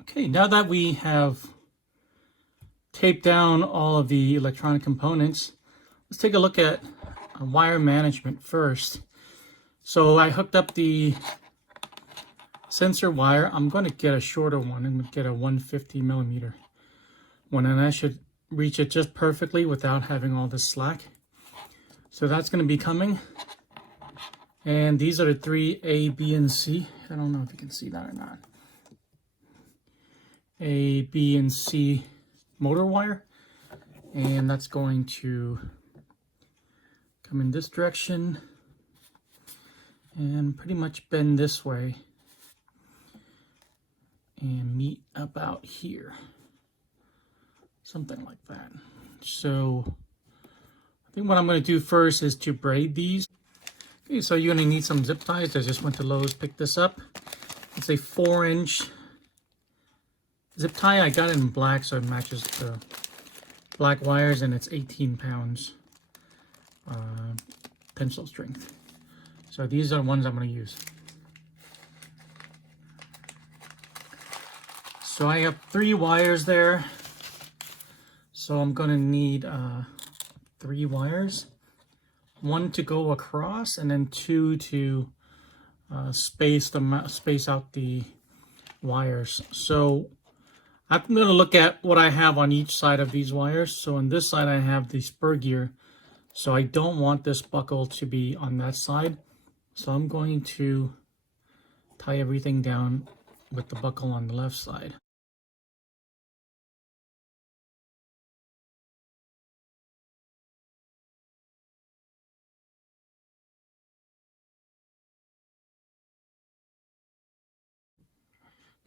Okay, now that we have taped down all of the electronic components, let's take a look at wire management first. So I hooked up the sensor wire. I'm going to get a shorter one. I'm going to get a 150 millimeter one, and I should reach it just perfectly without having all this slack. So that's going to be coming. And these are the 3A, B, and C. I don't know if you can see that or not. A, B, and C motor wire. And that's going to come in this direction and pretty much bend this way and meet about here. Something like that. So I think what I'm going to do first is to braid these. Okay, so you're going to need some zip ties. I just went to Lowe's, picked this up. It's a 4-inch zip tie. I got it in black so it matches the black wires, and it's 18 pounds tensile strength. So these are the ones I'm going to use. So I have 3 wires there. So I'm going to need 3 wires. 1 to go across, and then 2 to space out the wires. So I'm going to look at what I have on each side of these wires. So on this side I have the spur gear. So I don't want this buckle to be on that side. So I'm going to tie everything down with the buckle on the left side.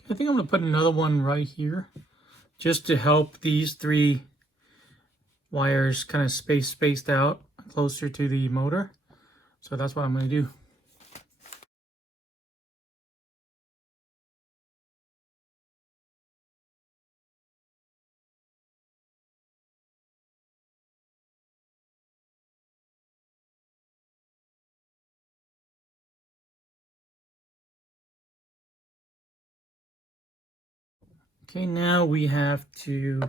I think I'm going to put another one right here just to help these 3 wires kind of spaced out closer to the motor. So that's what I'm going to do. Okay, now we have to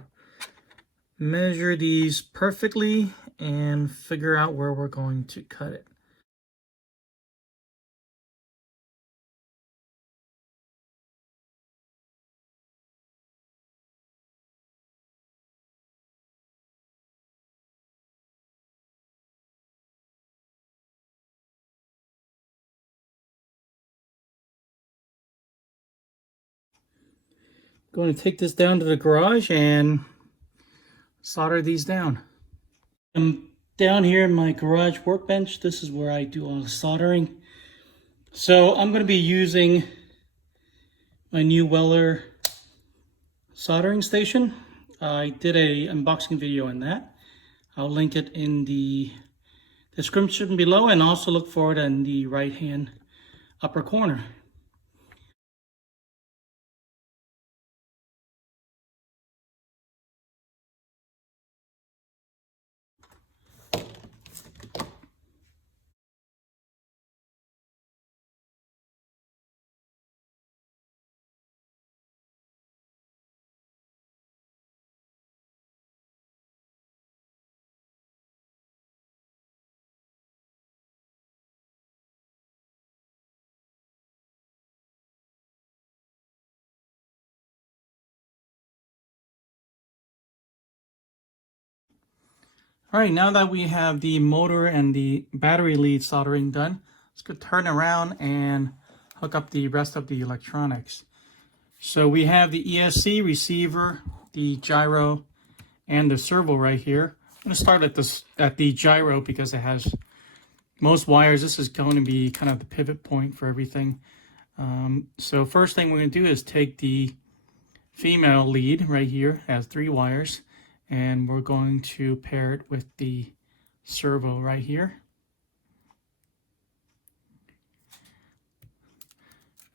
measure these perfectly and figure out where we're going to cut it. Going to take this down to the garage and solder these down. I'm down here in my garage workbench. This is where I do all the soldering. So I'm going to be using my new Weller soldering station. I did a unboxing video on that. I'll link it in the description below, and also look for it in the right hand upper corner. All right, now that we have the motor and the battery lead soldering done, let's go turn around and hook up the rest of the electronics. So we have the ESC receiver, the gyro, and the servo right here. I'm going to start at the gyro because it has most wires. This is going to be kind of the pivot point for everything. So first thing we're going to do is take the female lead right here, it has 3 wires, and we're going to pair it with the servo right here.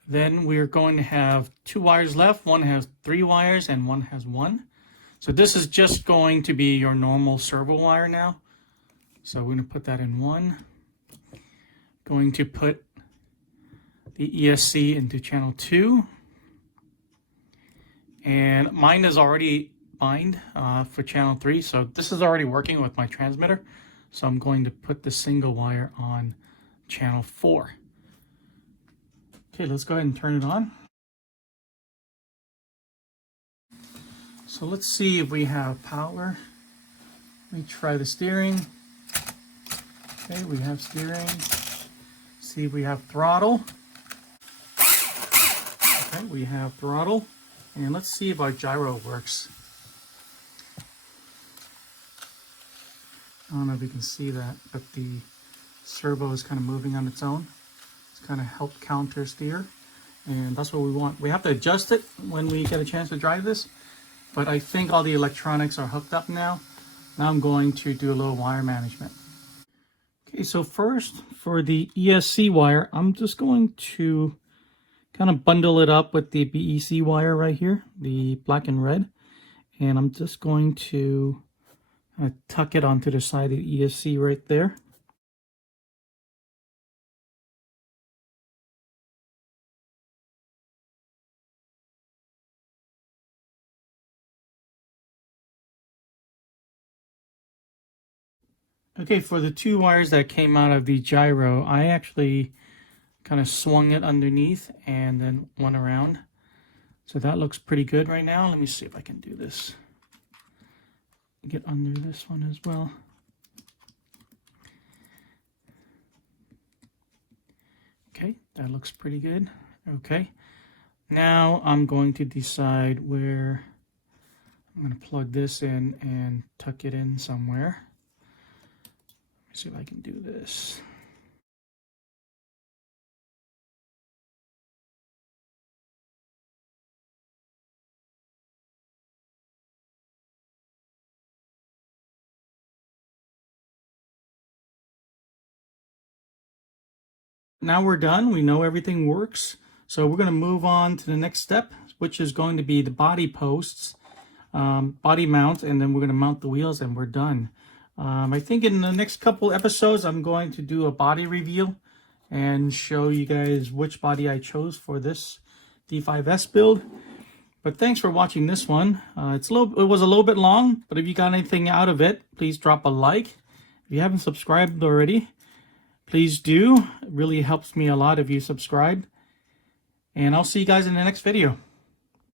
Then we're going to have 2 wires left. One has 3 wires and one has 1. So this is just going to be your normal servo wire now. So we're going to put that in 1. Going to put the ESC into channel 2. And mine is already bind for channel 3, so this is already working with my transmitter. So I'm going to put the single wire on channel 4. Okay, let's go ahead and turn it on. So let's see if we have power. Let me try the steering. Okay, we have steering. See if we have throttle. Okay, we have throttle. And let's see if our gyro works. I don't know if you can see that, but the servo is kind of moving on its own. It's kind of help counter steer. And that's what we want. We have to adjust it when we get a chance to drive this. But I think all the electronics are hooked up now. Now I'm going to do a little wire management. Okay, so first for the ESC wire, I'm just going to kind of bundle it up with the BEC wire right here, the black and red. And I'm just going to tuck it onto the side of the ESC right there. Okay, for the 2 wires that came out of the gyro, I actually kind of swung it underneath and then went around. So that looks pretty good right now. Let me see if I can do this. Get under this one as well. Okay, that looks pretty good. Okay, now I'm going to decide where I'm going to plug this in and tuck it in somewhere. Let's see if I can do this. Now we're done. We know everything works. So we're going to move on to the next step, which is going to be the body posts, body mount, and then we're going to mount the wheels and we're done. I think in the next couple episodes, I'm going to do a body reveal and show you guys which body I chose for this D5S build. But thanks for watching this one. It was a little bit long, but if you got anything out of it, please drop a like. If you haven't subscribed already, please do. It really helps me a lot if you subscribe. And I'll see you guys in the next video.